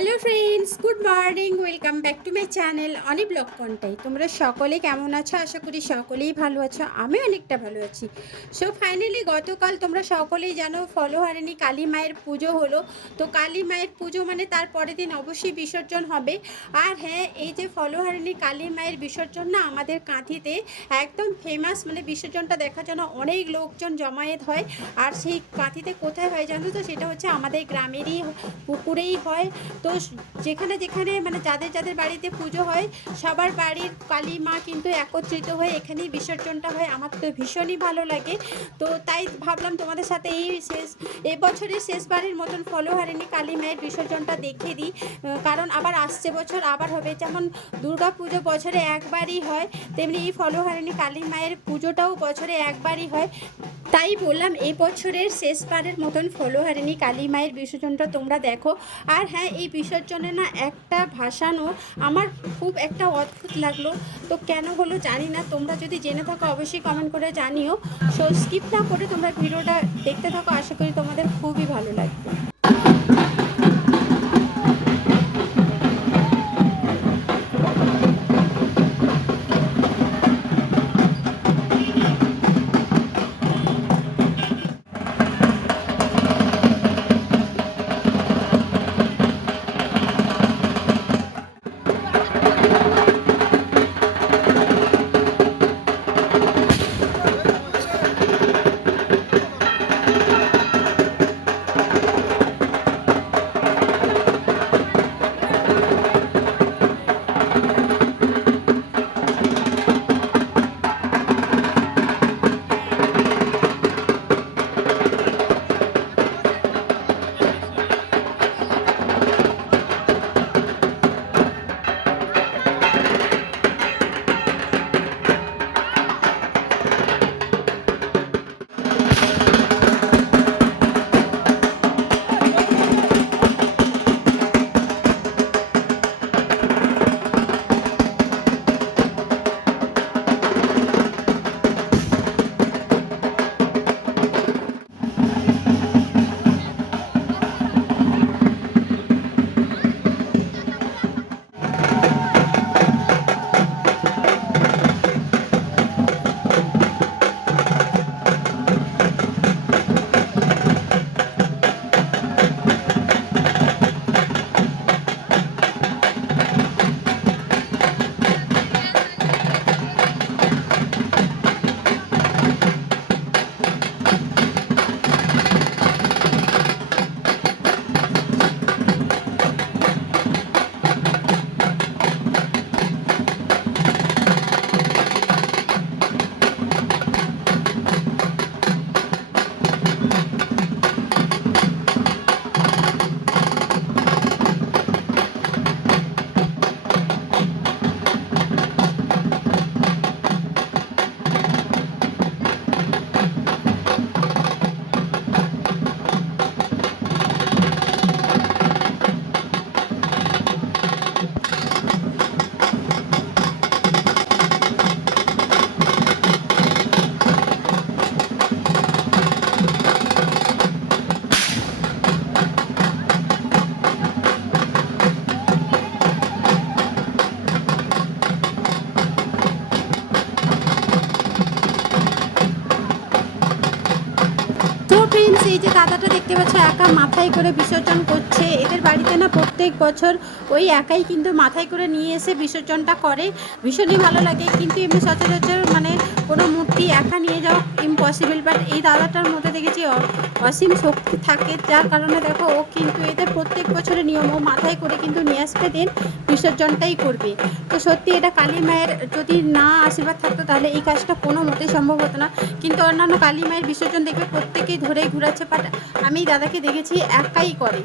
Hello friends good morning welcome back to my channel Oni blog Contai তোমরা সকলে কেমন আছো? আশা করি সকলেই ভালো আছো। আমি অনেকটা ভালো আছি। সো ফাইনালি গতকাল তোমরা সকলেই জানো ফলো হারেনি কালী মায়ের পুজো হলো। তো কালী মায়ের পুজো মানে তার পরের দিন অবশ্যই বিসর্জন হবে। আর হ্যাঁ এই যে ফলো হারেনি কালী মায়ের বিসর্জন না, আমাদের কাঁথিতে একদম ফেমাস মানে বিসর্জনটা দেখার জন্য অনেক লোকজন জমায়েত হয়। আর সেই কাঁথিতে কোথায় হয় জানো তো? সেটা হচ্ছে আমাদের গ্রামেরই পুকুরেই হয়। তো যেখানে যেখানে মানে যাদের যাদের বাড়িতে পুজো হয়, সবার বাড়ির কালী মা কিন্তু একত্রিত হয়ে এখানেই বিসর্জনটা হয়। আমার তো ভীষণই ভালো লাগে। তো তাই ভাবলাম তোমাদের সাথে এই শেষ এবছরের শেষবারের মতন ফলো হারিনি, কালী মায়ের বিসর্জনটা দেখে দিই। কারণ আবার আসছে বছর, আবার হবে। যেমন দুর্গা পুজো বছরে একবারই হয়, তেমনি এই ফলো হারিনি, কালী মায়ের পুজোটাও বছরে একবারই হয়। তাই বললাম এই বছরের শেষবারের মতন ফলো হারিনি কালী মায়ের বিসর্জনটা, তোমরা দেখো। আর হ্যাঁ এই বিসর্জনে না একটা ভাসানো আমার খুব একটা অদ্ভুত লাগল। তো কেন হলো জানি না, তোমরা যদি জেনে থাকো অবশ্যই কমেন্ট করে জানিও। সো স্কিপ না করে তোমরা ভিডিওটা দেখতে থাকো, আশা করি তোমাদের খুবই ভালো লাগবে। তো ফ্রেন্ডস এই যে দাদাটা দেখতে পাচ্ছ, একা মাথায় করে বিসর্জন করছে। এদের বাড়িতে না প্রত্যেক বছর ওই একাই কিন্তু মাথায় করে নিয়ে এসে বিসর্জনটা করে। ভীষণই ভালো লাগে, কিন্তু এমনি সচরাচর মানে কোনো মূর্তি একা নিয়ে যাওয়া ইম্পসিবল বাট এই দাদাটার মধ্যে দেখেছি অসীম শক্তি থাকে। যার কারণে দেখো, ও কিন্তু এদের প্রত্যেক বছরের নিয়ম, ও মাথায় করে কিন্তু নিয়ে আসবে দিন বিসর্জনটাই করবে। তো সত্যি এটা কালী মায়ের যদি না আশীর্বাদ থাকতো, তাহলে এই কাজটা কোনো মতে সম্ভব হতো না। কিন্তু অন্যান্য কালী মায়ের বিসর্জন দেখবে প্রত্যেকেই ধরেই ঘুরাচ্ছে বাট আমি দাদাকে দেখেছি একাই করে।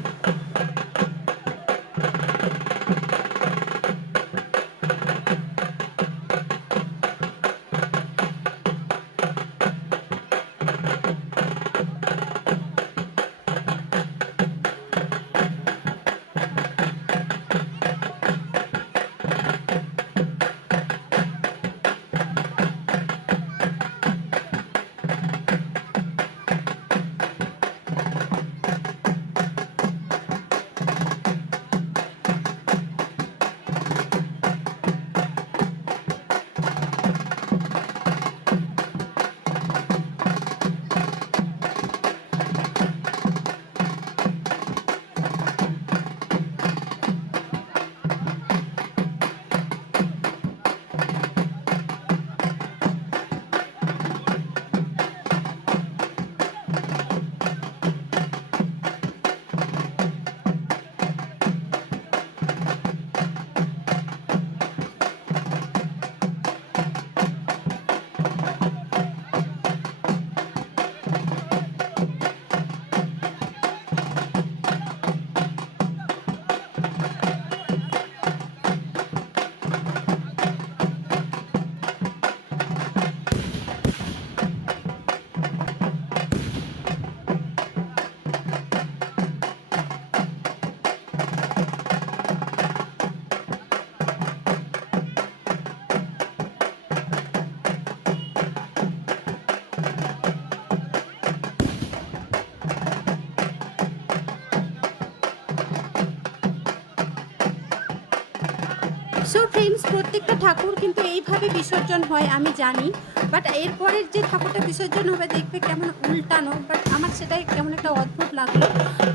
ফ্রেন্ডস প্রত্যেকটা ঠাকুর কিন্তু এইভাবে বিসর্জন হয়, আমি জানি। বাট এরপরের যে ঠাকুরটা বিসর্জন হবে, দেখবে কেমন উল্টানো। বাট আমার সেটাই কেমন একটা অদ্ভুত লাগল।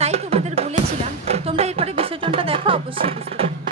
তাই তোমাদের বলেছিলাম, তোমরা এরপরে বিসর্জনটা দেখো, অবশ্যই বুঝতে পারবে।